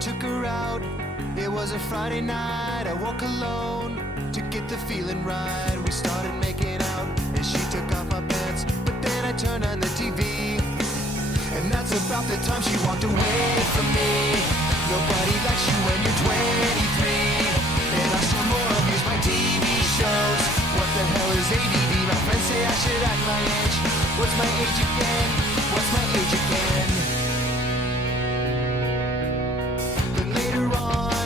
took her out. It was a Friday night. I woke alone to get the feeling right. We started making out and she took off my pants, but then I turned on the TV, and that's about the time she walked away from me. Nobody likes you when you're 23, and I still more abuse my TV shows. What the hell is ADD? My friends say I should act my age. What's my age again? What's my age again? Then later on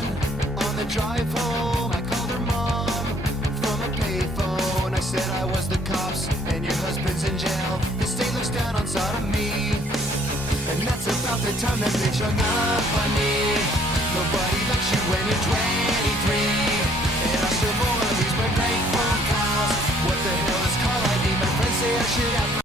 the drive home, I called her mom from a payphone. I said I was the cops and your husband's in jail. The state looks down on sodomy, and that's about the time that bitch hung up on me. Nobody likes you when you're 23, and I still more abuse my prank phone calls. What the hell is call ID? My friends say I should have